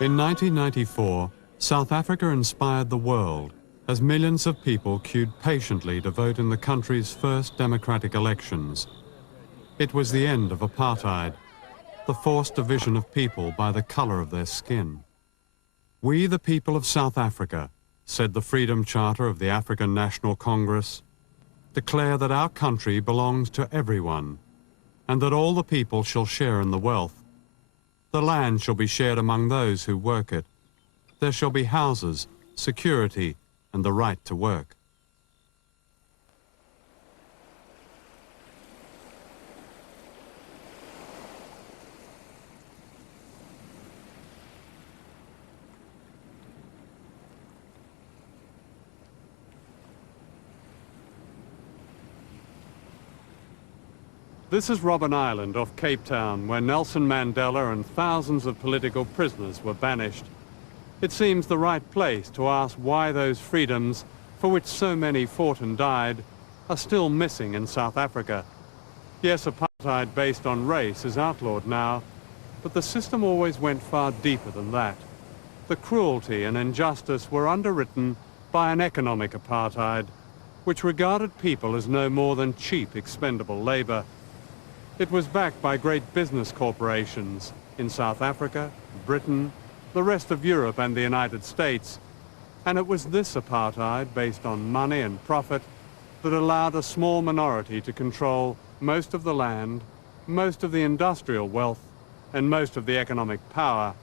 In 1994, South Africa inspired the world as millions of people queued patiently to vote in the country's first democratic elections. It was the end of apartheid, the forced division of people by the color of their skin. "We, the people of South Africa," said the Freedom Charter of the African National Congress, "declare that our country belongs to everyone, and that all the people shall share in the wealth. The land shall be shared among those who work it. There shall be houses, security, and the right to work." This is Robben Island off Cape Town, where Nelson Mandela and thousands of political prisoners were banished. It seems the right place to ask why those freedoms, for which so many fought and died, are still missing in South Africa. Yes, apartheid based on race is outlawed now, but the system always went far deeper than that. The cruelty and injustice were underwritten by an economic apartheid, which regarded people as no more than cheap, expendable labor. It was backed by great business corporations in South Africa, Britain, the rest of Europe and the United States, and it was this apartheid based on money and profit that allowed a small minority to control most of the land, most of the industrial wealth, and most of the economic power.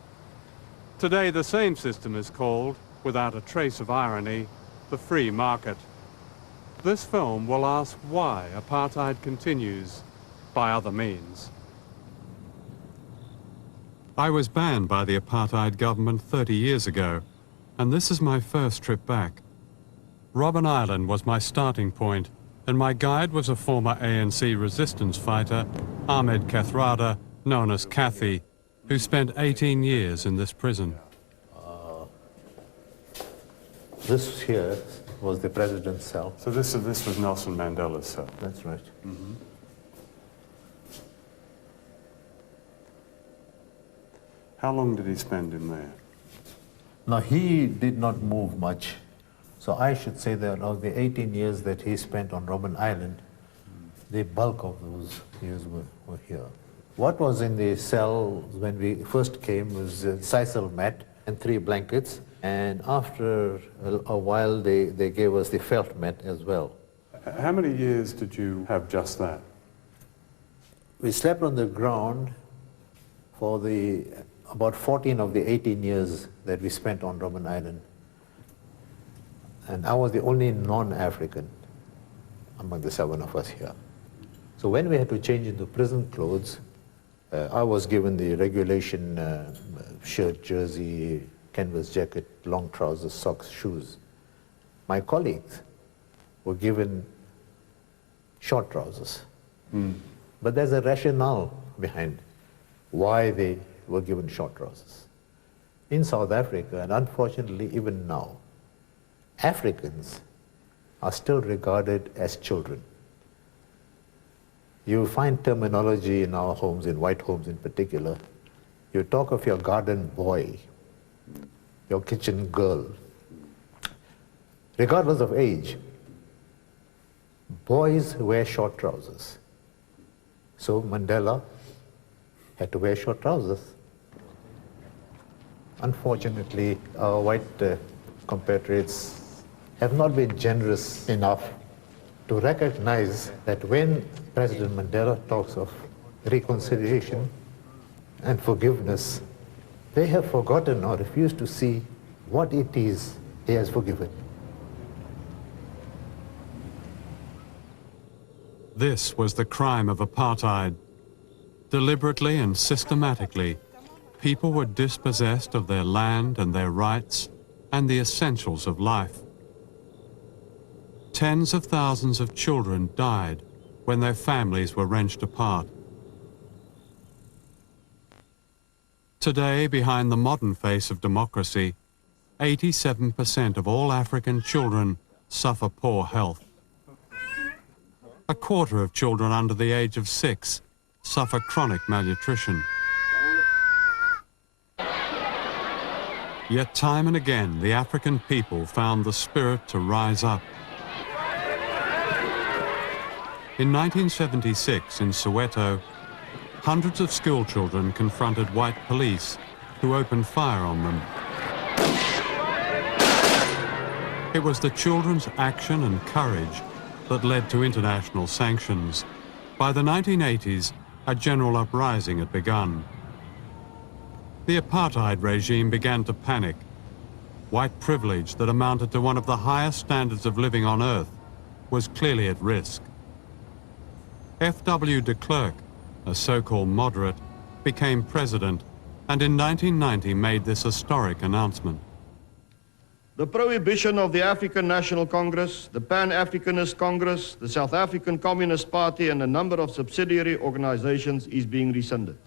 Today the same system is called, without a trace of irony, the free market. This film will ask why apartheid continues by other means. I was banned by the apartheid government 30 years ago, and this is my first trip back. Robben Island was my starting point, and my guide was a former ANC resistance fighter, Ahmed Kathrada, known as Kathy, who spent 18 years in this prison. This here was the president's cell. So this was Nelson Mandela's cell? That's right. Mm-hmm. How long did he spend in there? Now, he did not move much. So I should say that of the 18 years that he spent on Robben Island, the bulk of those years were here. What was in the cell when we first came was a sisal mat and 3 blankets. And after a while, they gave us the felt mat as well. How many years did you have just that? We slept on the ground for about 14 of the 18 years that we spent on Robben Island. And I was the only non-African among the 7 of us here. So when we had to change into prison clothes, I was given the regulation shirt, jersey, canvas jacket, long trousers, socks, shoes. My colleagues were given short trousers. But there's a rationale behind why they were given short trousers. In South Africa, and unfortunately even now, Africans are still regarded as children. You find terminology in our homes, in white homes in particular. You talk of your garden boy, your kitchen girl. Regardless of age, boys wear short trousers. So Mandela had to wear short trousers. Unfortunately, our white compatriots have not been generous enough to recognize that when President Mandela talks of reconciliation and forgiveness, they have forgotten or refused to see what it is he has forgiven. This was the crime of apartheid. Deliberately and systematically, people were dispossessed of their land and their rights and the essentials of life. Tens of thousands of children died when their families were wrenched apart. Today, behind the modern face of democracy, 87% of all African children suffer poor health. A quarter of children under the age of 6 suffer chronic malnutrition. Yet time and again, the African people found the spirit to rise up. In 1976, in Soweto, hundreds of schoolchildren confronted white police who opened fire on them. It was the children's action and courage that led to international sanctions. By the 1980s, a general uprising had begun. The Apartheid regime began to panic. White privilege that amounted to one of the highest standards of living on earth was clearly at risk. F.W. de Klerk, a so-called moderate, became president and in 1990 made this historic announcement. The prohibition of the African National Congress, the Pan-Africanist Congress, the South African Communist Party and a number of subsidiary organizations is being rescinded.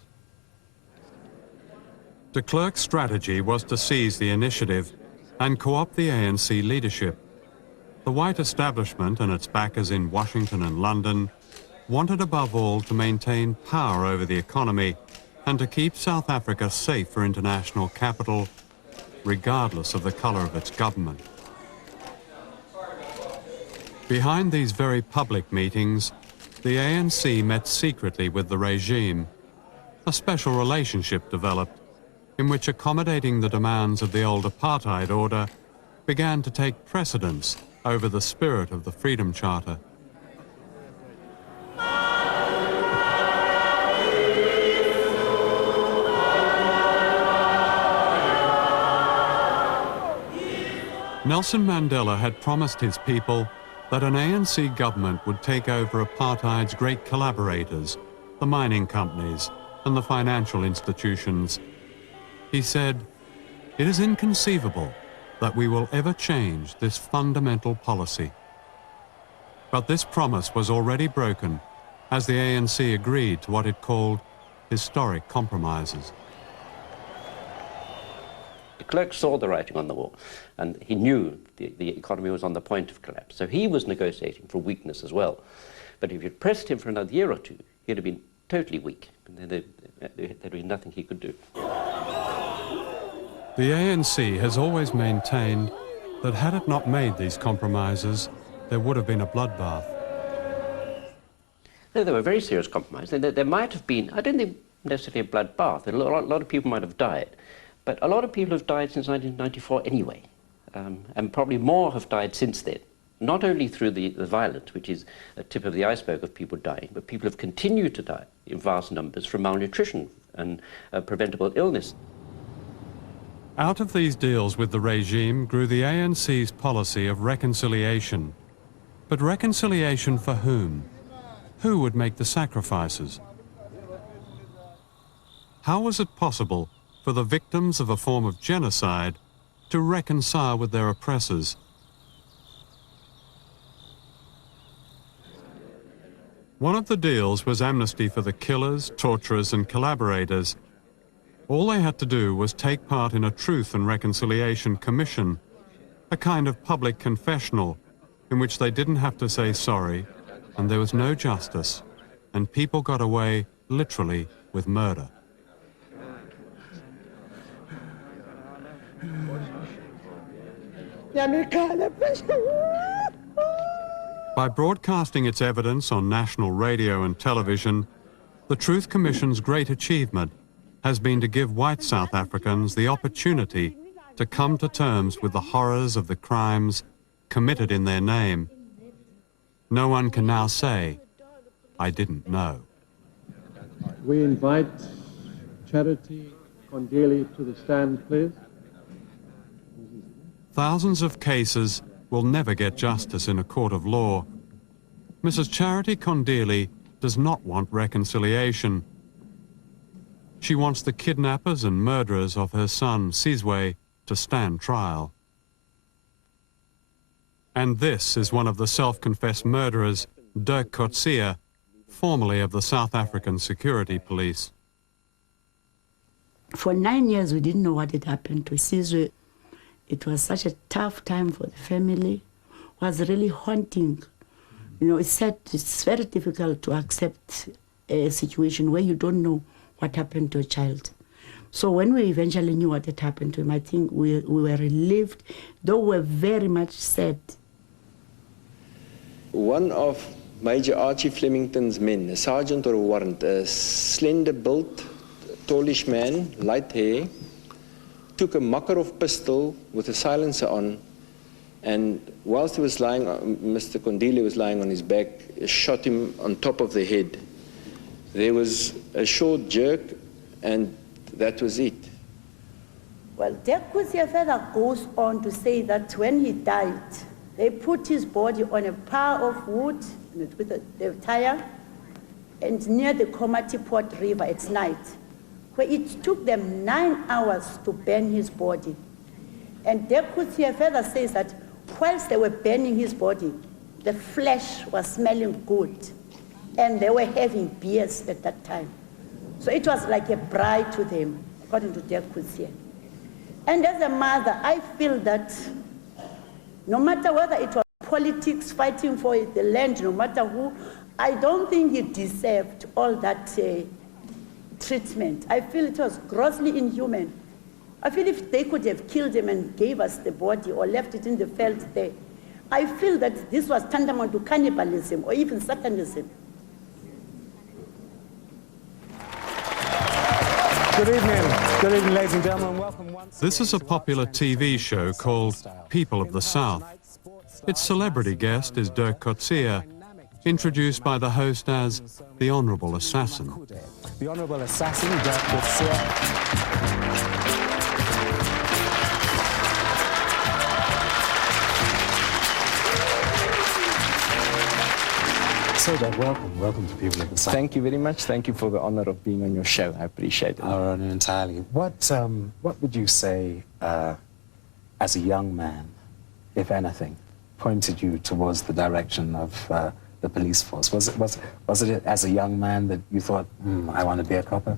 De Klerk's strategy was to seize the initiative and co-opt the ANC leadership. The white establishment and its backers in Washington and London wanted above all to maintain power over the economy and to keep South Africa safe for international capital, regardless of the color of its government. Behind these very public meetings, the ANC met secretly with the regime. A special relationship developed in which accommodating the demands of the old apartheid order began to take precedence over the spirit of the Freedom Charter. Nelson Mandela had promised his people that an ANC government would take over apartheid's great collaborators, the mining companies and the financial institutions. He said, "It is inconceivable that we will ever change this fundamental policy." But this promise was already broken as the ANC agreed to what it called historic compromises. De Klerk saw the writing on the wall, and he knew the economy was on the point of collapse. So he was negotiating for weakness as well. But if you'd pressed him for another year or two, he'd have been totally weak. There'd be nothing he could do. The ANC has always maintained that had it not made these compromises, there would have been a bloodbath. No, they were very serious compromises. There might have been, I don't think necessarily a bloodbath. A lot of people might have died. But a lot of people have died since 1994 anyway, and probably more have died since then. Not only through the violence, which is a tip of the iceberg of people dying, but people have continued to die in vast numbers from malnutrition and preventable illness. Out of these deals with the regime grew the ANC's policy of reconciliation. But reconciliation for whom? Who would make the sacrifices? How was it possible for the victims of a form of genocide to reconcile with their oppressors? One of the deals was amnesty for the killers, torturers and collaborators. All they had to do was take part in a Truth and Reconciliation Commission, a kind of public confessional in which they didn't have to say sorry and there was no justice, and people got away literally with murder. By broadcasting its evidence on national radio and television, the Truth Commission's great achievement has been to give white South Africans the opportunity to come to terms with the horrors of the crimes committed in their name. No one can now say, "I didn't know." We invite Charity Kondeli to the stand, please. Thousands of cases will never get justice in a court of law. Mrs. Charity Kondeli does not want reconciliation. She wants the kidnappers and murderers of her son, Sizwe, to stand trial. And this is one of the self-confessed murderers, Dirk Coetzee, formerly of the South African Security Police. For 9 years, we didn't know what had happened to Sizwe. It was such a tough time for the family. It was really haunting. You know, it's very difficult to accept a situation where you don't know what happened to a child. So when we eventually knew what had happened to him, I think we were relieved, though we were very much sad. One of Major Archie Flemington's men, a sergeant or a warrant, a slender-built, tallish man, light hair, took a Makarov pistol with a silencer on, and whilst he was lying, Mr. Kondile was lying on his back, shot him on top of the head. There was a short jerk, and that was it. Well, Dekusia further goes on to say that when he died, they put his body on a pile of wood with a tire and near the Komati-Port River at night, where it took them 9 hours to burn his body. And Dekusia further says that whilst they were burning his body, the flesh was smelling good, and they were having beers at that time. So it was like a bride to them, according to Dekusia. And as a mother, I feel that no matter whether it was politics fighting for the land, no matter who, I don't think he deserved all that treatment. I feel it was grossly inhuman. I feel if they could have killed him and gave us the body or left it in the field there, I feel that this was tantamount to cannibalism or even satanism. Good evening, ladies and gentlemen. Welcome once. This is a popular TV show called People of the South. Its celebrity guest is Dirk Coetzee, introduced by the host as the Honourable Assassin. The Honourable Assassin, Dirk Coetzee. So, Dirk, welcome to People of the South. Thank you very much. Thank you for the honor of being on your show. I appreciate it. Our honor entirely. What would you say, as a young man, if anything, pointed you towards the direction of the police force? Was it as a young man that you thought, I want to be a copper?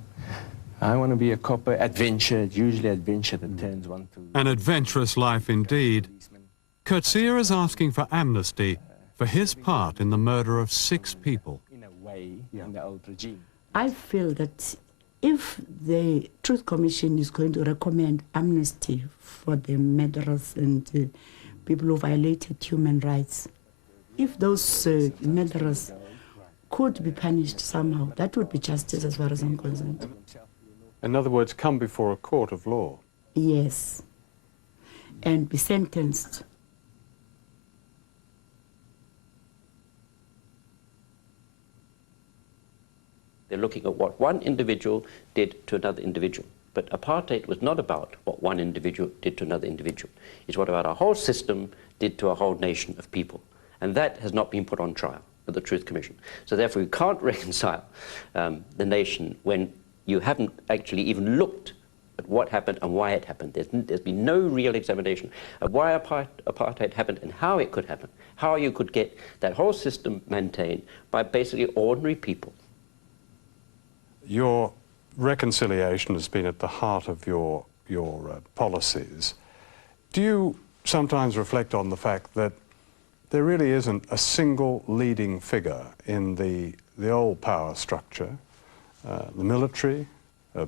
I want to be a copper. Adventure, usually adventure that turns one to... An adventurous life indeed. Coetzee is asking for amnesty for his part in the murder of 6 people. In a way, in the old regime. I feel that if the Truth Commission is going to recommend amnesty for the murderers and people who violated human rights, if those murderers could be punished somehow, that would be justice as far as I'm concerned. In other words, come before a court of law. Yes, and be sentenced. They're looking at what one individual did to another individual. But apartheid was not about what one individual did to another individual. It's what about a whole system did to a whole nation of people. And that has not been put on trial at the Truth Commission. So therefore, you can't reconcile the nation when you haven't actually even looked at what happened and why it happened. There's been no real examination of why apartheid happened and how it could happen, how you could get that whole system maintained by basically ordinary people. Your reconciliation has been at the heart of your policies. Do you sometimes reflect on the fact that there really isn't a single leading figure in the old power structure, the military,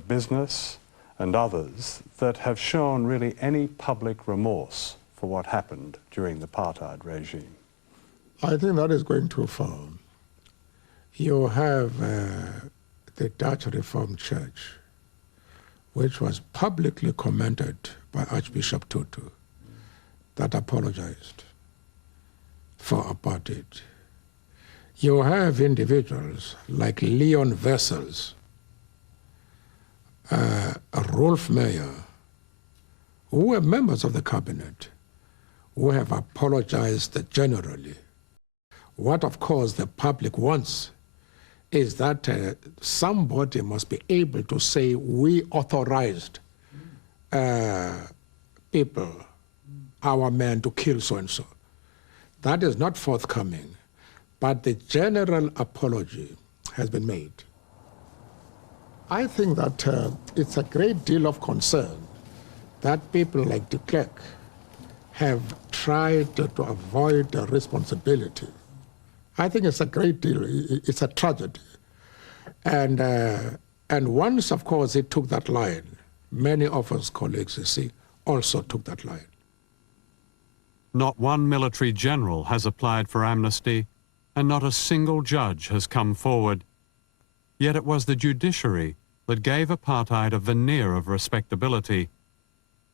business, and others, that have shown really any public remorse for what happened during the apartheid regime? I think that is going too far. You have the Dutch Reformed Church, which was publicly commended by Archbishop Tutu, that apologized for apartheid. You have individuals like Leon Wessels, Rolf Meyer, who were members of the cabinet, who have apologized generally. What, of course, the public wants is that somebody must be able to say, we authorized people, our men, to kill so-and-so. That is not forthcoming, but the general apology has been made. I think that it's a great deal of concern that people like de Klerk have tried to avoid the responsibility. I think it's a great deal, it's a tragedy. And once, of course, he took that line, Many of us colleagues, you see, also took that line. Not one military general has applied for amnesty, and not a single judge has come forward. Yet it was the judiciary that gave apartheid a veneer of respectability.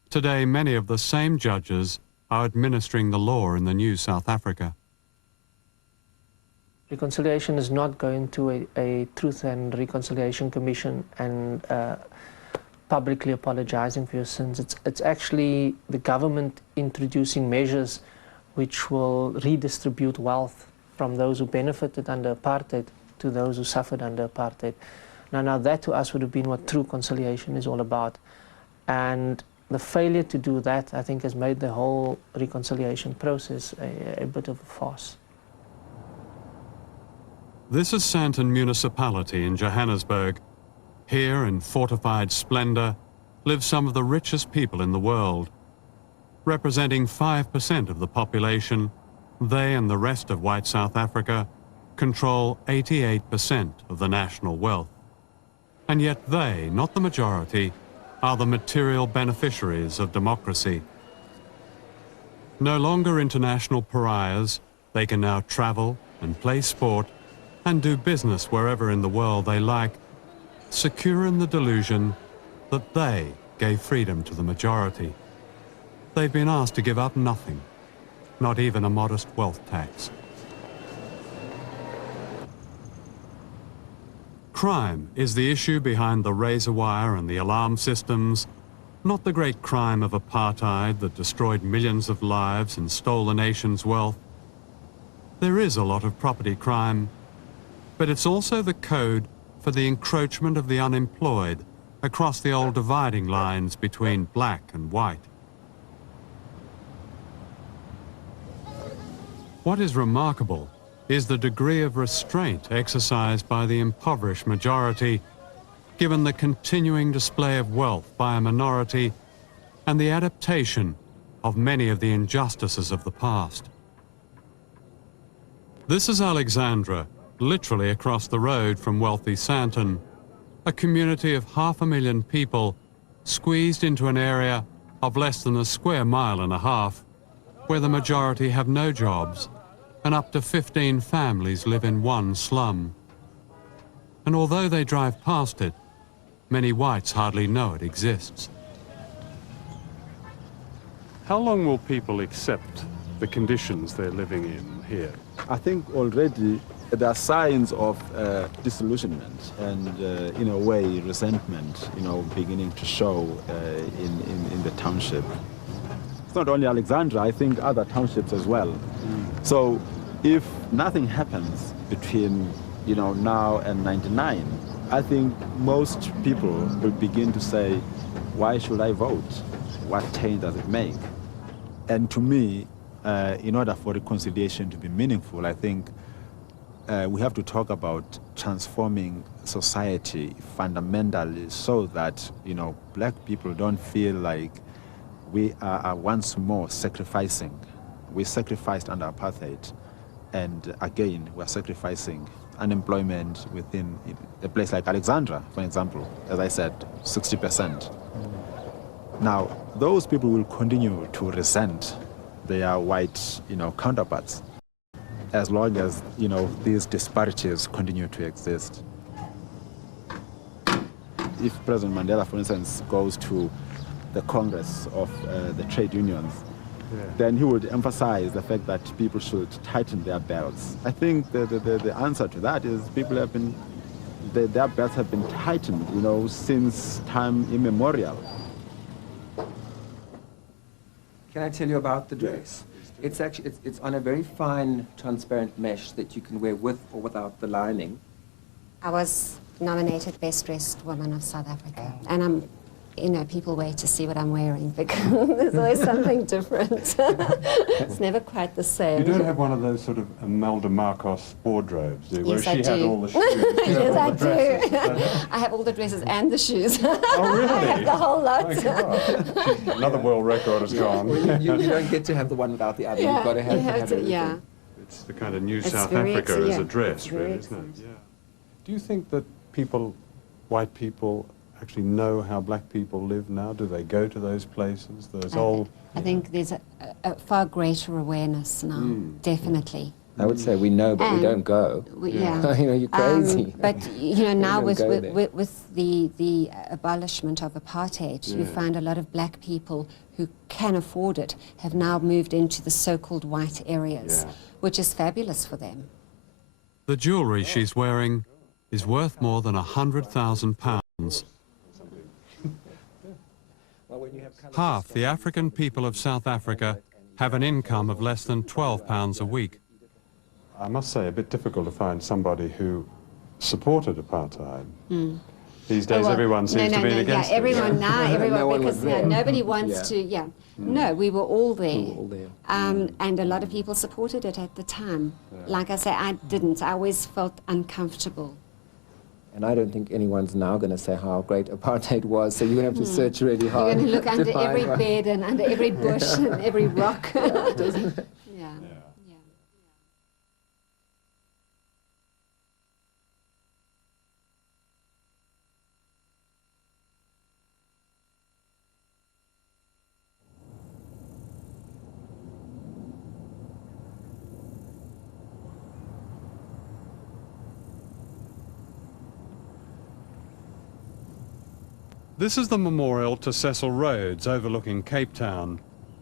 Today, many of the same judges are administering the law in the new South Africa. Reconciliation is not going to a Truth and Reconciliation Commission and publicly apologizing for your sins. It's actually the government introducing measures which will redistribute wealth from those who benefited under apartheid to those who suffered under apartheid. Now that to us would have been what true conciliation is all about. And the failure to do that, I think, has made the whole reconciliation process a bit of a farce. This is Sandton Municipality in Johannesburg. Here, in fortified splendor, live some of the richest people in the world. Representing 5% of the population, they and the rest of white South Africa control 88% of the national wealth. And yet they, not the majority, are the material beneficiaries of democracy. No longer international pariahs, they can now travel and play sport and do business wherever in the world they like, secure in the delusion that they gave freedom to the majority. They've been asked to give up nothing, not even a modest wealth tax. Crime is the issue behind the razor wire and the alarm systems, not the great crime of apartheid that destroyed millions of lives and stole the nation's wealth. There is a lot of property crime, but it's also the code for the encroachment of the unemployed across the old dividing lines between black and white. What is remarkable is the degree of restraint exercised by the impoverished majority, given the continuing display of wealth by a minority and the adaptation of many of the injustices of the past. This is Alexandra, literally across the road from wealthy Sandton, a community of 500,000 people squeezed into an area of less than a square mile and a half, where the majority have no jobs and up to 15 families live in one slum. And although they drive past it, many whites hardly know it exists. How long will people accept the conditions they're living in here? I think already there are signs of disillusionment and, in a way, resentment, beginning to show in the township. It's not only Alexandra, I think other townships as well. So if nothing happens between, now and 99, I think most people will begin to say, why should I vote? What change does it make? And to me, in order for reconciliation to be meaningful, I think we have to talk about transforming society fundamentally so that, black people don't feel like we are once more sacrificing. We sacrificed under apartheid, and again, we're sacrificing unemployment within a place like Alexandra, for example, as I said, 60%. Now, those people will continue to resent their white, counterparts, as long as, these disparities continue to exist. If President Mandela, for instance, goes to the Congress of the trade unions, then he would emphasize the fact that people should tighten their belts. I think the answer to that is people have been, their belts have been tightened, since time immemorial. Can I tell you about the dress? It's actually, it's on a very fine, transparent mesh that you can wear with or without the lining. I was nominated Best Dressed Woman of South Africa, and I'm, people wait to see what I'm wearing because there's always something different. It's never quite the same. You don't have one of those sort of Imelda Marcos wardrobes, do you? Yes, Where she had all the shoes. Yes, I do. I have all the dresses and the shoes. Oh, really? I have the whole lot. Oh, another world record has gone. Well, you don't get to have the one without the other. You've got to have everything. Yeah. It's the kind of new South Africa as a dress, really, isn't it? Yeah. Do you think that people, white people, actually know how black people live now? Do they go to those places? Those old... I think there's a far greater awareness now, definitely. I would say we know, but we don't go. Yeah. You know, you're crazy. But you know, now with the abolishment of apartheid, you find a lot of black people who can afford it have now moved into the so-called white areas, which is fabulous for them. The jewellery she's wearing is worth more than £100,000. Half the African people of South Africa have an income of less than £12 a week. I must say, a bit difficult to find somebody who supported apartheid. These days, everyone seems to be against it. Everyone now, everyone, because nobody wants to, No, we were all there. And a lot of people supported it at the time. Like I say, I didn't. I always felt uncomfortable. And I don't think anyone's now going to say how great apartheid was, so you're going to have to search really hard. You're going to look under every bed and under every bush and every rock. This is the memorial to Cecil Rhodes overlooking Cape Town.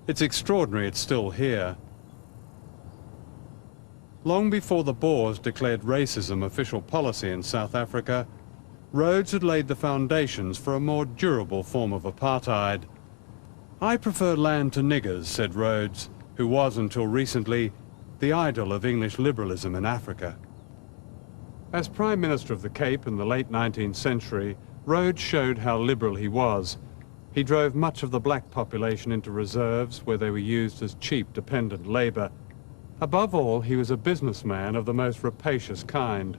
It's extraordinary it's still here. Long before the Boers declared racism official policy in South Africa, Rhodes had laid the foundations for a more durable form of apartheid. "I prefer land to niggers," said Rhodes, who was until recently the idol of English liberalism in Africa. As Prime Minister of the Cape in the late 19th century, Rhodes showed how liberal he was. He drove much of the black population into reserves where they were used as cheap, dependent labor. Above all, he was a businessman of the most rapacious kind,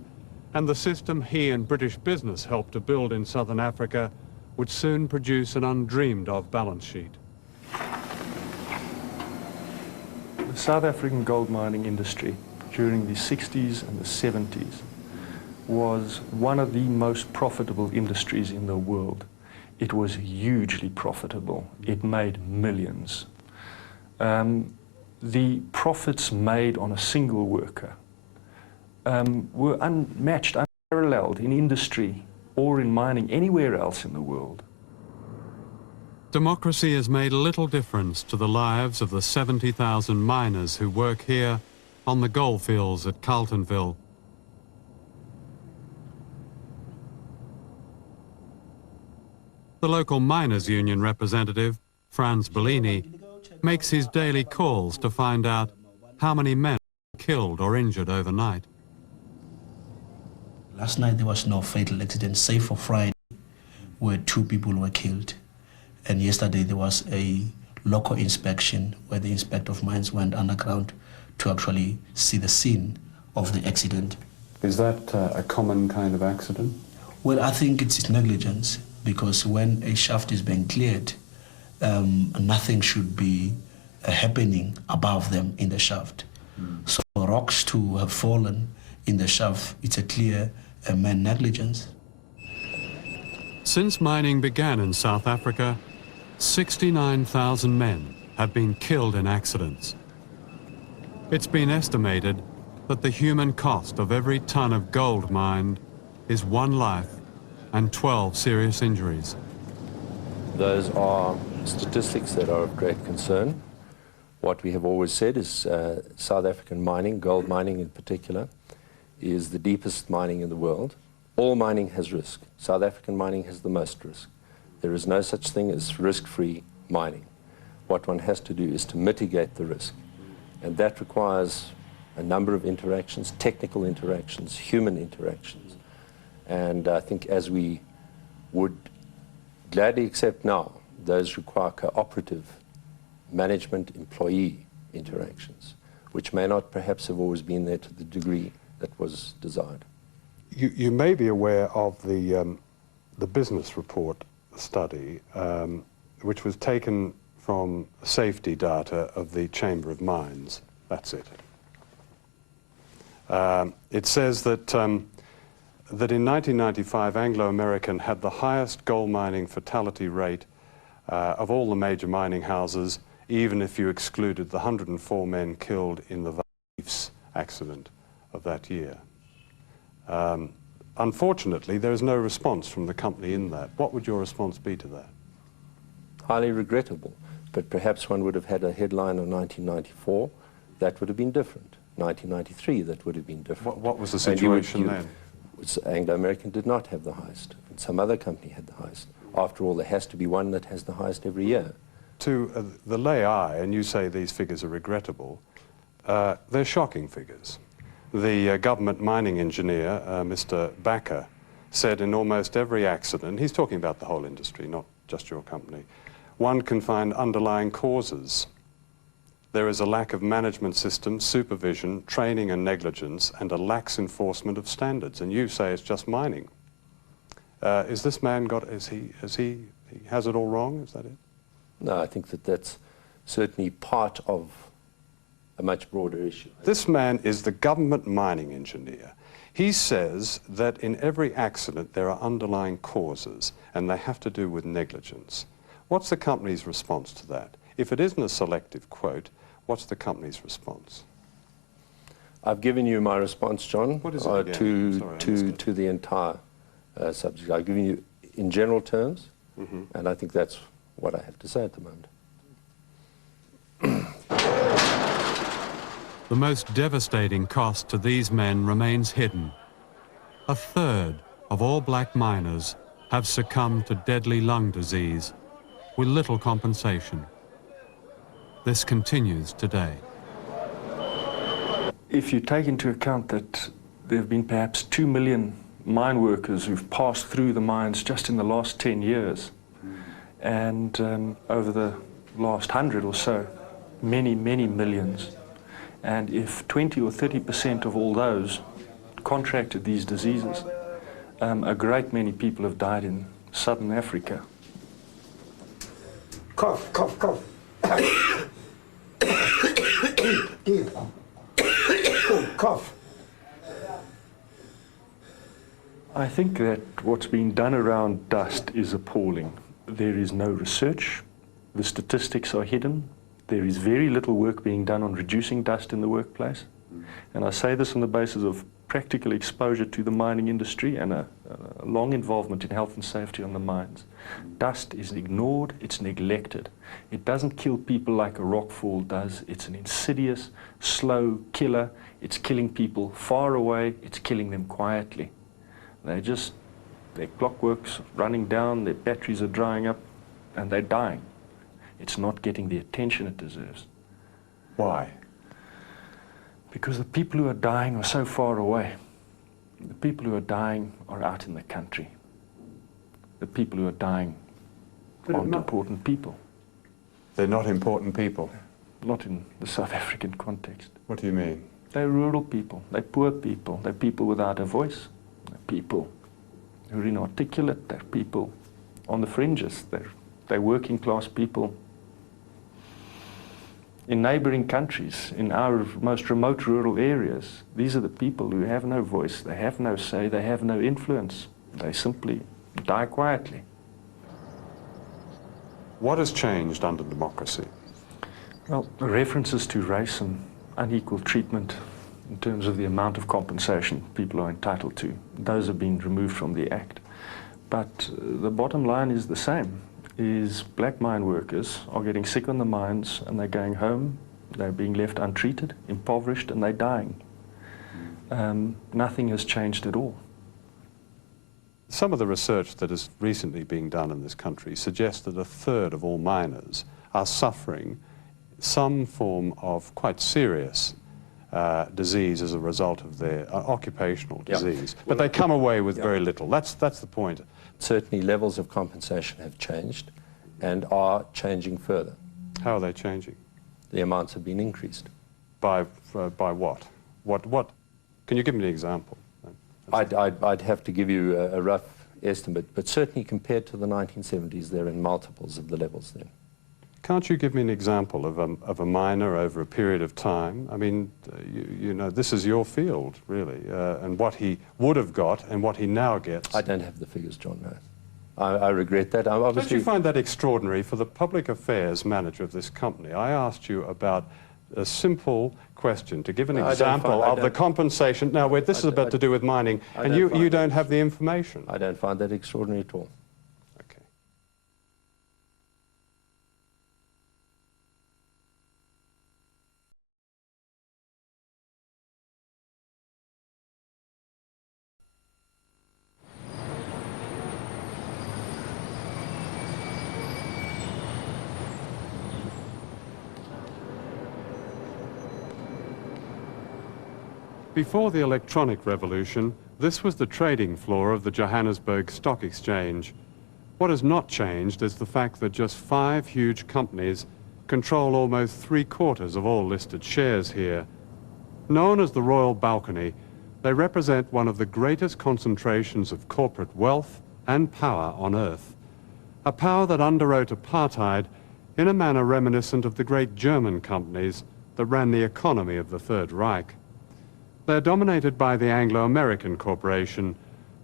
and the system he and British business helped to build in southern Africa would soon produce an undreamed-of balance sheet. The South African gold mining industry during the 60s and the 70s was one of the most profitable industries in the world. It was hugely profitable. It made millions. The profits made on a single worker were unmatched, unparalleled in industry or in mining anywhere else in the world. Democracy has made little difference to the lives of the 70,000 miners who work here on the goldfields at Carltonville. The local miners' union representative, Franz Bellini, makes his daily calls to find out how many men were killed or injured overnight. Last night there was no fatal accident, save for Friday, where 2 people were killed. And yesterday there was a local inspection where the inspector of mines went underground to actually see the scene of the accident. Is that a common kind of accident? Well, I think it's negligence, because when a shaft is being cleared, nothing should be happening above them in the shaft. So rocks to have fallen in the shaft, it's a clear man negligence. Since mining began in South Africa, 69,000 men have been killed in accidents. It's been estimated that the human cost of every ton of gold mined is 1 life and 12 serious injuries. Those are statistics that are of great concern. What we have always said is South African mining, gold mining in particular, is the deepest mining in the world. All mining has risk. South African mining has the most risk. There is no such thing as risk-free mining. What one has to do is to mitigate the risk. And that requires a number of interactions, technical interactions, human interactions. And I think as we would gladly accept now, those require cooperative management employee interactions, which may not perhaps have always been there to the degree that was desired. You may be aware of the business report study, which was taken from safety data of the Chamber of Mines. That's it. It says that that in 1995 Anglo-American had the highest gold mining fatality rate of all the major mining houses, even if you excluded the 104 men killed in the Reefs accident of that year. Unfortunately, there is no response from the company in that. What would your response be to that? Highly regrettable, but perhaps one would have had a headline of 1994, that would have been different. 1993, that would have been different. What was the situation then? Anglo-American did not have the highest, and some other company had the highest. After all, there has to be one that has the highest every year. To the lay eye, and you say these figures are regrettable, they're shocking figures. The government mining engineer, Mr. Backer, said in almost every accident, he's talking about the whole industry, not just your company, one can find underlying causes. There is a lack of management systems, supervision, training and negligence, and a lax enforcement of standards. And you say it's just mining. Is this man he has it all wrong? Is that it? No, I think that that's certainly part of a much broader issue. This man is the government mining engineer. He says that in every accident there are underlying causes, and they have to do with negligence. What's the company's response to that? If it isn't a selective quote, what's the company's response? I've given you my response, John, what is it again? to the entire subject. I've given you in general terms, and I think that's what I have to say at the moment. The most devastating cost to these men remains hidden. A third of all black miners have succumbed to deadly lung disease with little compensation. This continues today. If you take into account that there have been perhaps 2 million mine workers who've passed through the mines just in the last 10 years, and over the last 100 or so, many, many millions. And if 20 or 30% of all those contracted these diseases, a great many people have died in southern Africa. Cough, cough, cough. Cough. I think that what's being done around dust is appalling. There is no research. The statistics are hidden. There is very little work being done on reducing dust in the workplace. And I say this on the basis of practical exposure to the mining industry and a long involvement in health and safety on the mines. Dust is ignored, it's neglected. It doesn't kill people like a rockfall does. It's an insidious, slow killer. It's killing people far away. It's killing them quietly. Their clockwork's running down, their batteries are drying up, and they're dying. It's not getting the attention it deserves. Why? Because the people who are dying are so far away. The people who are dying are out in the country. The people who are dying aren't important people. They're not important people? Not in the South African context. What do you mean? They're rural people. They're poor people. They're people without a voice. They're people who are inarticulate. They're people on the fringes. They're working class people. In neighboring countries, in our most remote rural areas, these are the people who have no voice, they have no say, they have no influence. They simply die quietly. What has changed under democracy? Well, references to race and unequal treatment in terms of the amount of compensation people are entitled to, those have been removed from the Act. But the bottom line is the same. Is black mine workers are getting sick on the mines and they're going home, they're being left untreated, impoverished, and they're dying. Nothing has changed at all. Some of the research that is recently being done in this country suggests that a third of all miners are suffering some form of quite serious disease as a result of their occupational disease. But they come away with very little. That's the point. Certainly levels of compensation have changed and are changing further. How are they changing? The amounts have been increased. By what? What? Can you give me an example? I'd have to give you a rough estimate, but certainly compared to the 1970s, they're in multiples of the levels then. Can't you give me an example of a miner over a period of time? I mean, you know, this is your field, really, and what he would have got and what he now gets. I don't have the figures, John, no. I regret that. Don't you find that extraordinary for the public affairs manager of this company? I asked you about a simple question to give an example of the compensation. Now, this is about to do with mining, and you don't have the information. I don't find that extraordinary at all. Okay. Before the electronic revolution, this was the trading floor of the Johannesburg Stock Exchange. What has not changed is the fact that just 5 huge companies control almost 3/4 of all listed shares here. Known as the Royal Balcony, they represent one of the greatest concentrations of corporate wealth and power on earth. A power that underwrote apartheid in a manner reminiscent of the great German companies that ran the economy of the Third Reich. They're dominated by the Anglo-American Corporation,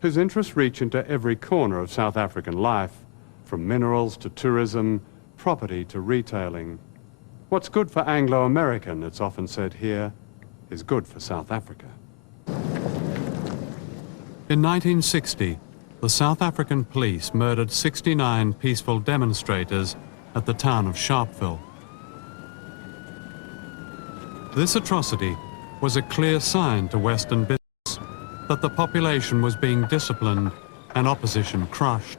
whose interests reach into every corner of South African life, from minerals to tourism, property to retailing. What's good for Anglo-American, it's often said here, is good for South Africa. In 1960, the South African police murdered 69 peaceful demonstrators at the town of Sharpeville. This atrocity was a clear sign to Western business that the population was being disciplined and opposition crushed.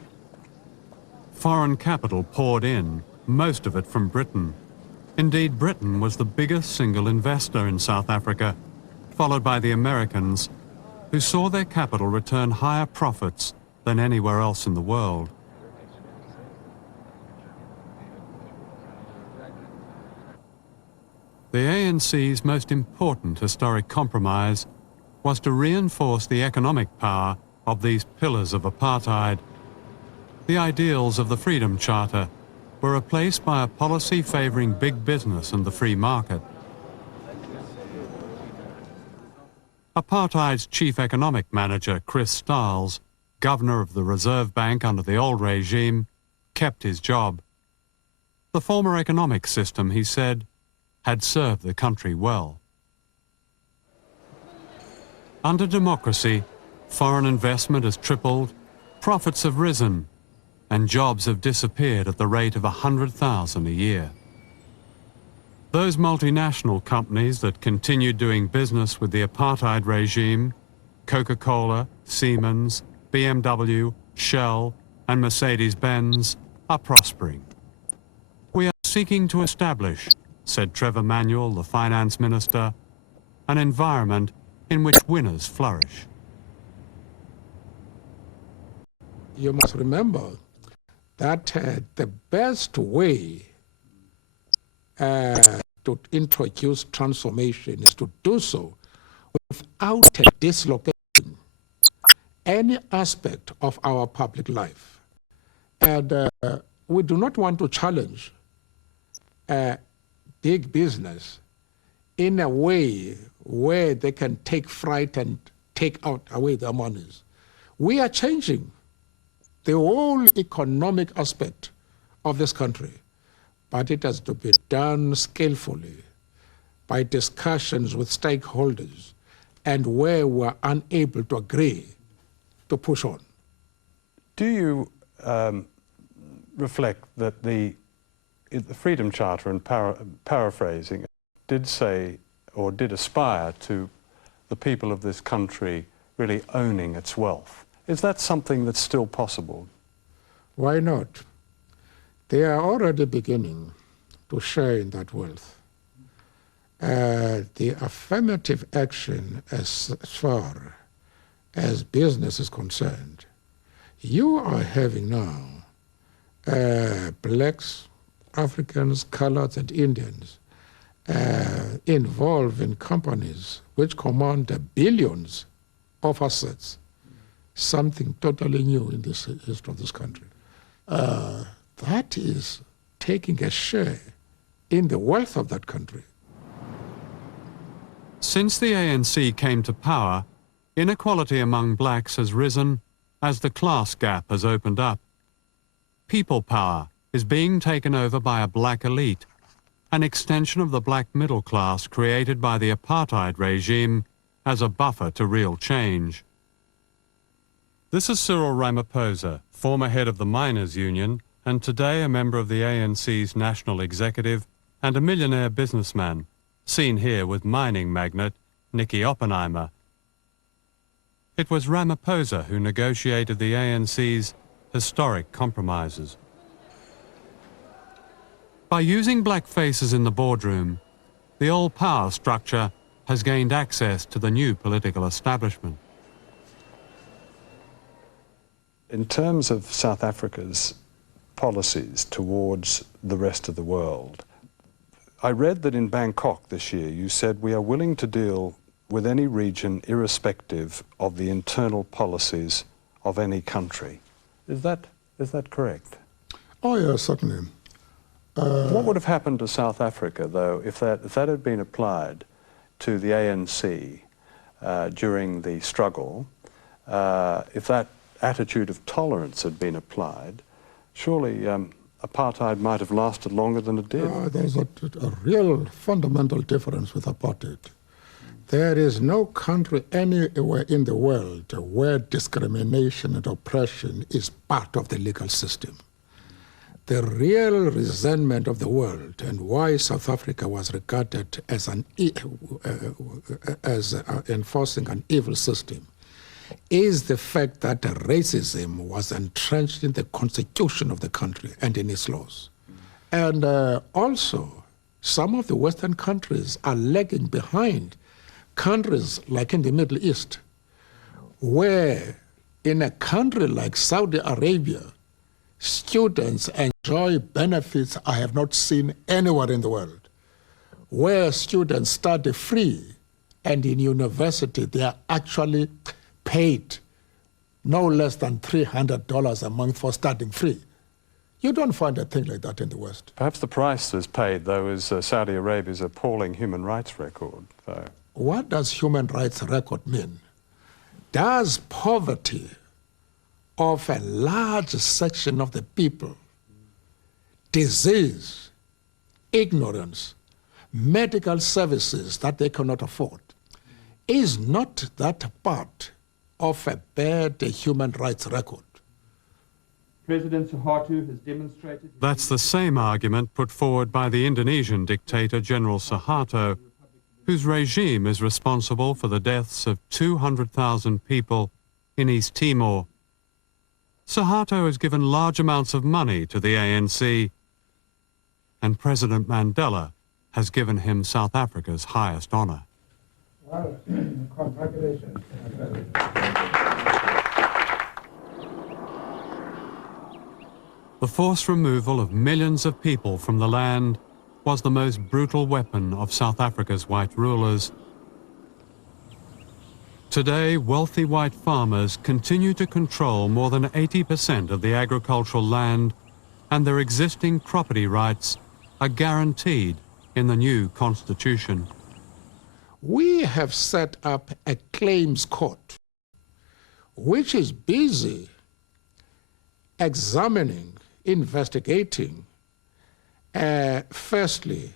Foreign capital poured in, most of it from Britain. Indeed, Britain was the biggest single investor in South Africa, followed by the Americans, who saw their capital return higher profits than anywhere else in the world. The ANC's most important historic compromise was to reinforce the economic power of these pillars of apartheid. The ideals of the Freedom Charter were replaced by a policy favoring big business and the free market. Apartheid's chief economic manager, Chris Stiles, governor of the Reserve Bank under the old regime, kept his job. The former economic system, he said, had served the country well. Under democracy, foreign investment has tripled, profits have risen, and jobs have disappeared at the rate of 100,000 a year. Those multinational companies that continued doing business with the apartheid regime, Coca-Cola, Siemens, BMW, Shell, and Mercedes-Benz, are prospering. We are seeking to establish, said Trevor Manuel, the finance minister, an environment in which winners flourish. You must remember that the best way to introduce transformation is to do so without dislocating any aspect of our public life. And we do not want to challenge big business in a way where they can take fright and take away their monies. We are changing the whole economic aspect of this country, but it has to be done skillfully by discussions with stakeholders and where we're unable to agree to push on. Do you reflect that the Freedom Charter, and paraphrasing, did say or did aspire to the people of this country really owning its wealth? Is that something that's still possible? Why not? They are already beginning to share in that wealth. The affirmative action as far as business is concerned, you are having now blacks, Africans, coloreds, and Indians involved in companies which command billions of assets, something totally new in this history of this country. That is taking a share in the wealth of that country. Since the ANC came to power, inequality among blacks has risen as the class gap has opened up. People power is being taken over by a black elite, an extension of the black middle class created by the apartheid regime as a buffer to real change. This is Cyril Ramaphosa, former head of the Miners' Union and today a member of the ANC's national executive and a millionaire businessman, seen here with mining magnate Nicky Oppenheimer. It was Ramaphosa who negotiated the ANC's historic compromises. By using black faces in the boardroom, the old power structure has gained access to the new political establishment. In terms of South Africa's policies towards the rest of the world, I read that in Bangkok this year you said we are willing to deal with any region irrespective of the internal policies of any country. Is that correct? Oh, yeah, certainly. What would have happened to South Africa, though, if that had been applied to the ANC during the struggle? If that attitude of tolerance had been applied, surely apartheid might have lasted longer than it did. There's a real fundamental difference with apartheid. There is no country anywhere in the world where discrimination and oppression is part of the legal system. The real resentment of the world and why South Africa was regarded as enforcing an evil system is the fact that racism was entrenched in the constitution of the country and in its laws. And also, some of the Western countries are lagging behind countries like in the Middle East, where in a country like Saudi Arabia, students enjoy benefits I have not seen anywhere in the world, where students study free, and in university they are actually paid no less than $300 a month for studying free. You don't find a thing like that in the West. Perhaps the price is paid, though, is Saudi Arabia's appalling human rights record, though. What does human rights record mean? Does poverty of a large section of the people, disease, ignorance, medical services that they cannot afford, is not that part of a bad human rights record? President Suharto has demonstrated... That's the same argument put forward by the Indonesian dictator General Suharto, whose regime is responsible for the deaths of 200,000 people in East Timor. Suharto has given large amounts of money to the ANC, and President Mandela has given him South Africa's highest honor. Well, congratulations. The forced removal of millions of people from the land was the most brutal weapon of South Africa's white rulers. Today, wealthy white farmers continue to control more than 80% of the agricultural land, and their existing property rights are guaranteed in the new constitution. We have set up a claims court which is busy examining, investigating, firstly,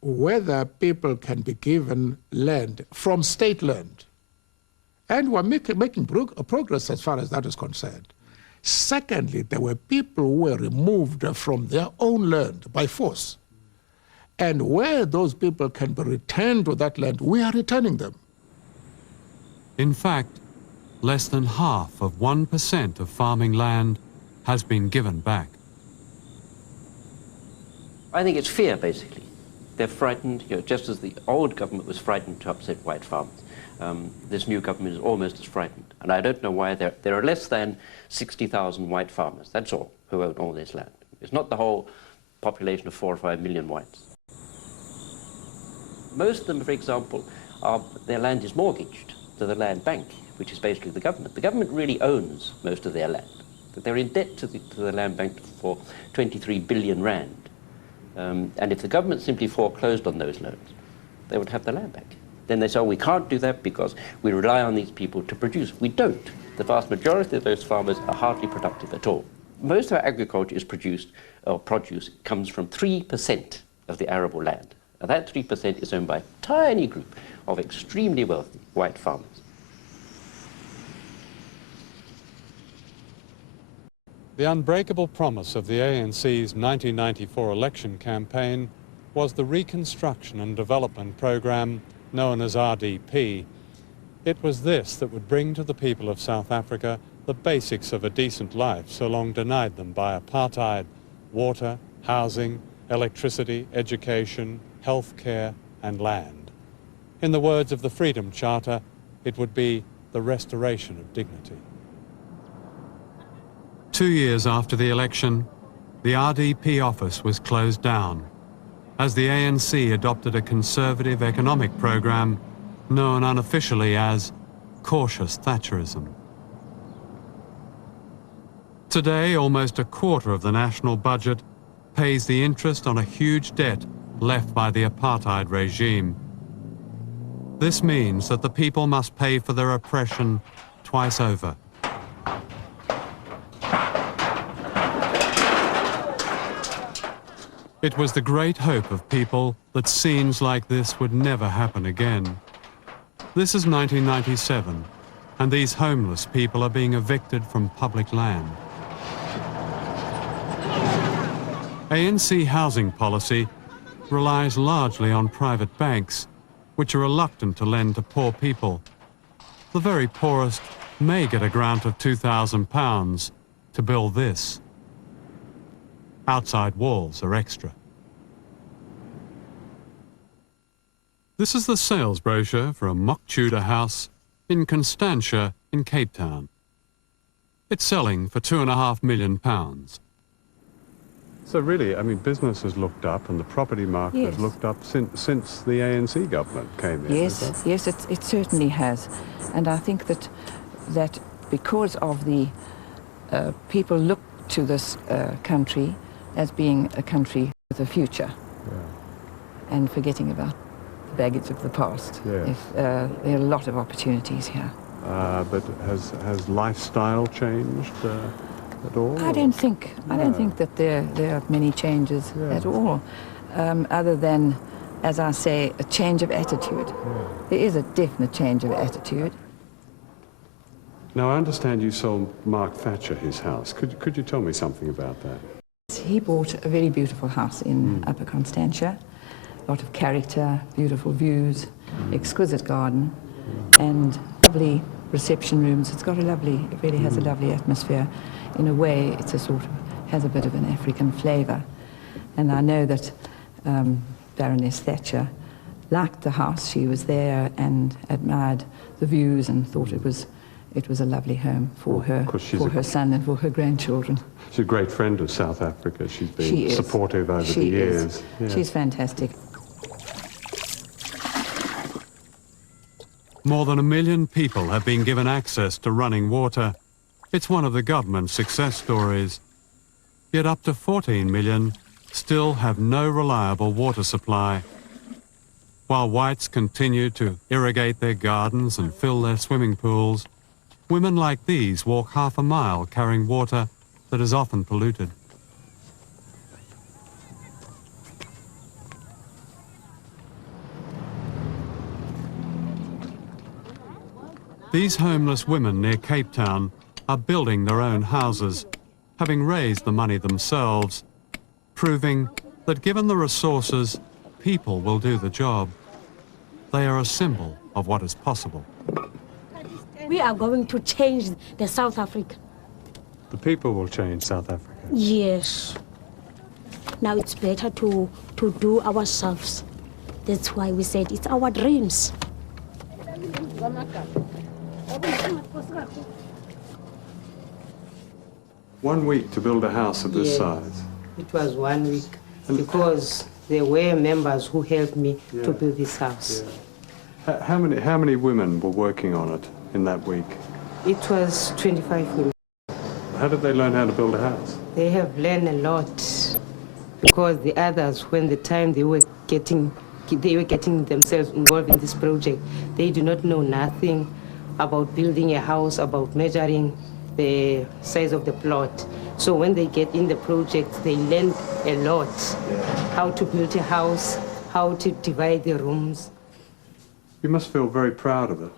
whether people can be given land from state land. And we're making progress as far as that is concerned. Secondly, there were people who were removed from their own land by force. And where those people can be returned to that land, we are returning them. In fact, less than half of 1% of farming land has been given back. I think it's fear, basically. They're frightened, just as the old government was frightened to upset white farmers. This new government is almost as frightened. And I don't know why. There are less than 60,000 white farmers, that's all, who own all this land. It's not the whole population of 4 or 5 million whites. Most of them, for example, their land is mortgaged to the land bank, which is basically the government. The government really owns most of their land. that they're in debt to the Land Bank for 23 billion rand. And if the government simply foreclosed on those loans, they would have the land back. Then they say, oh, we can't do that because we rely on these people to produce. We don't. The vast majority of those farmers are hardly productive at all. Most of our agriculture is produced, or produce comes from 3% of the arable land. And that 3% is owned by a tiny group of extremely wealthy white farmers. The unbreakable promise of the ANC's 1994 election campaign was the Reconstruction and Development Program known as RDP. It was this that would bring to the people of South Africa the basics of a decent life so long denied them by apartheid: water, housing, electricity, education, health care and land. In the words of the Freedom Charter, it would be the restoration of dignity. 2 years after the election, the RDP office was closed down as the ANC adopted a conservative economic program known unofficially as cautious Thatcherism. Today, almost a quarter of the national budget pays the interest on a huge debt left by the apartheid regime. This means that the people must pay for their oppression twice over. It was the great hope of people that scenes like this would never happen again. This is 1997, and these homeless people are being evicted from public land. ANC housing policy relies largely on private banks, which are reluctant to lend to poor people. The very poorest may get a grant of £2,000 to build this. Outside walls are extra. This is the sales brochure for a mock Tudor house in Constantia in Cape Town. It's selling for £2.5 million. So really, I mean, business has looked up and the property market has looked up since the ANC government came in. Yes, yes, it certainly has. And I think that because of the people look to this country as being a country with a future, and forgetting about the baggage of the past. There are a lot of opportunities here. But has lifestyle changed at all? I don't think that there are many changes at all, other than, as I say, a change of attitude. There is a definite change of attitude. Now, I understand you sold Mark Thatcher his house. Could you tell me something about that? He bought a very beautiful house in Upper Constantia, a lot of character, beautiful views, exquisite garden, and lovely reception rooms. It really has a lovely atmosphere. In a way, it's has a bit of an African flavour. And I know that Baroness Thatcher liked the house. She was there and admired the views and thought it was a lovely home for her son and for her grandchildren. She's a great friend of South Africa. She's been supportive over the years. Yeah. She's fantastic. More than 1 million people have been given access to running water. It's one of the government's success stories. Yet up to 14 million still have no reliable water supply. While whites continue to irrigate their gardens and fill their swimming pools, women like these walk half a mile carrying water that is often polluted. These homeless women near Cape Town are building their own houses, having raised the money themselves, proving that given the resources, people will do the job. They are a symbol of what is possible. We are going to change the South Africa. The people will change South Africa? Yes. Now it's better to do ourselves. That's why we said it's our dreams. 1 week to build a house of this size? It was 1 week because there were members who helped me to build this house. How many women were working on it in that week? It was 25 women. How did they learn how to build a house? They have learned a lot because the others, when the time they were getting themselves involved in this project, they do not know nothing about building a house, about measuring the size of the plot. So when they get in the project, they learn a lot. How to build a house, how to divide the rooms. You must feel very proud of it.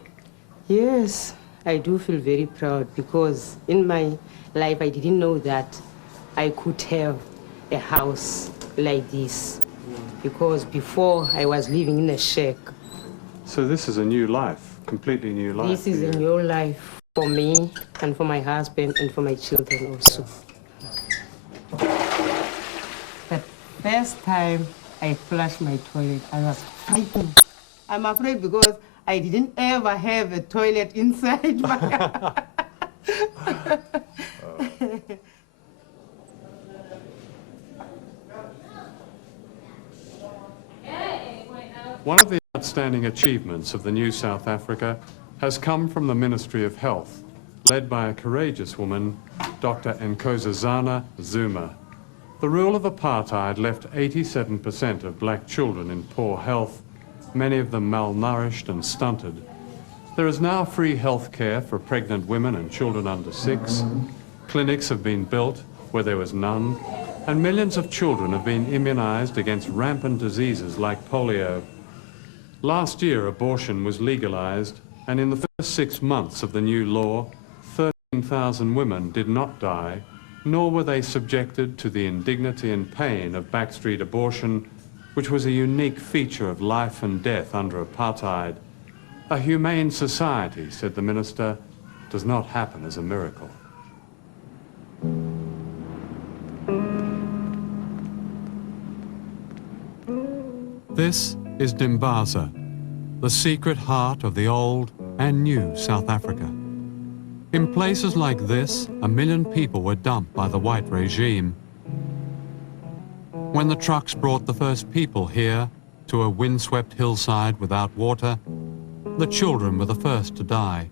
Yes, I do feel very proud because in my life I didn't know that I could have a house like this. Because before I was living in a shack. So this is a new life, completely new life. This is a new life for me and for my husband and for my children also. The first time I flushed my toilet, I was frightened. I'm afraid because I didn't ever have a toilet inside my One of the outstanding achievements of the new South Africa has come from the Ministry of Health, led by a courageous woman, Dr. Nkosazana Zuma. The rule of apartheid left 87% of black children in poor health, many of them malnourished and stunted. There is now free health care for pregnant women and children under 6. Clinics have been built where there was none, and millions of children have been immunized against rampant diseases like polio. Last year, abortion was legalized, and in the first 6 months of the new law, 13,000 women did not die, nor were they subjected to the indignity and pain of backstreet abortion, which was a unique feature of life and death under apartheid. A humane society, said the minister, does not happen as a miracle. This is Dimbaza, the secret heart of the old and new South Africa. In places like this, 1 million people were dumped by the white regime. When the trucks brought the first people here to a windswept hillside without water, the children were the first to die.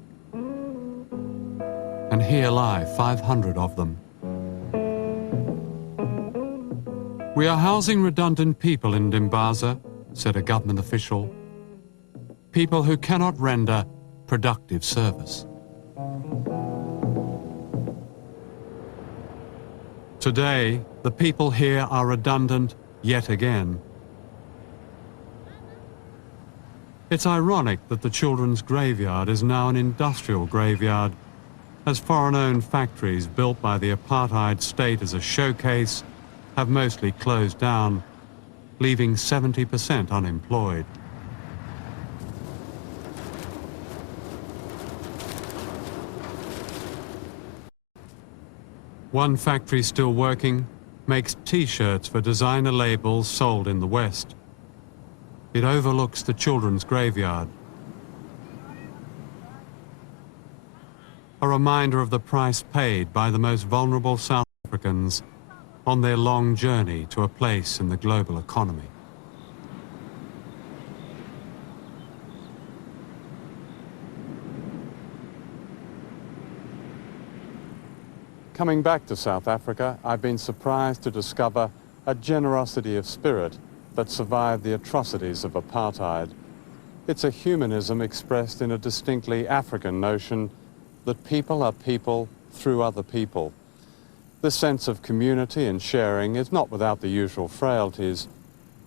And here lie 500 of them. We are housing redundant people in Dimbaza, said a government official. People who cannot render productive service. Today, the people here are redundant yet again. It's ironic that the children's graveyard is now an industrial graveyard, as foreign-owned factories built by the apartheid state as a showcase have mostly closed down, leaving 70% unemployed. One factory still working makes T-shirts for designer labels sold in the West. It overlooks the children's graveyard. A reminder of the price paid by the most vulnerable South Africans on their long journey to a place in the global economy. Coming back to South Africa, I've been surprised to discover a generosity of spirit that survived the atrocities of apartheid. It's a humanism expressed in a distinctly African notion that people are people through other people. This sense of community and sharing is not without the usual frailties,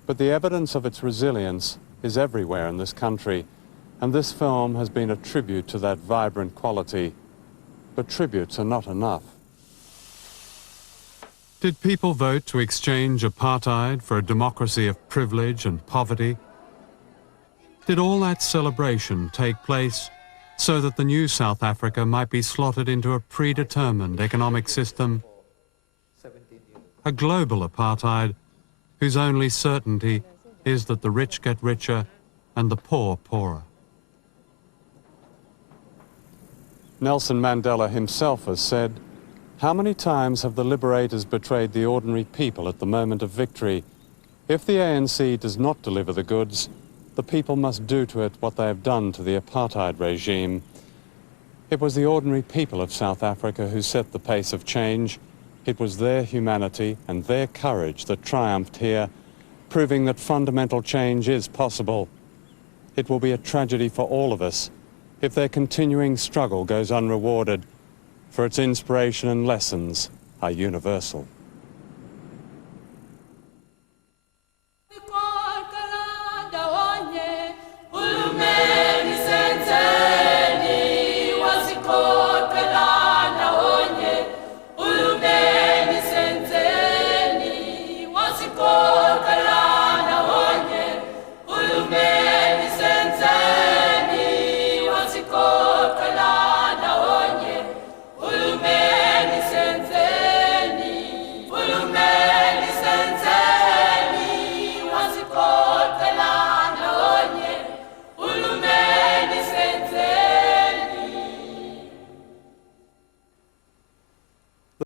but the evidence of its resilience is everywhere in this country, and this film has been a tribute to that vibrant quality. But tributes are not enough. Did people vote to exchange apartheid for a democracy of privilege and poverty? Did all that celebration take place so that the new South Africa might be slotted into a predetermined economic system? A global apartheid whose only certainty is that the rich get richer and the poor poorer. Nelson Mandela himself has said, "How many times have the liberators betrayed the ordinary people at the moment of victory? If the ANC does not deliver the goods, the people must do to it what they have done to the apartheid regime." It was the ordinary people of South Africa who set the pace of change. It was their humanity and their courage that triumphed here, proving that fundamental change is possible. It will be a tragedy for all of us if their continuing struggle goes unrewarded, for its inspiration and lessons are universal.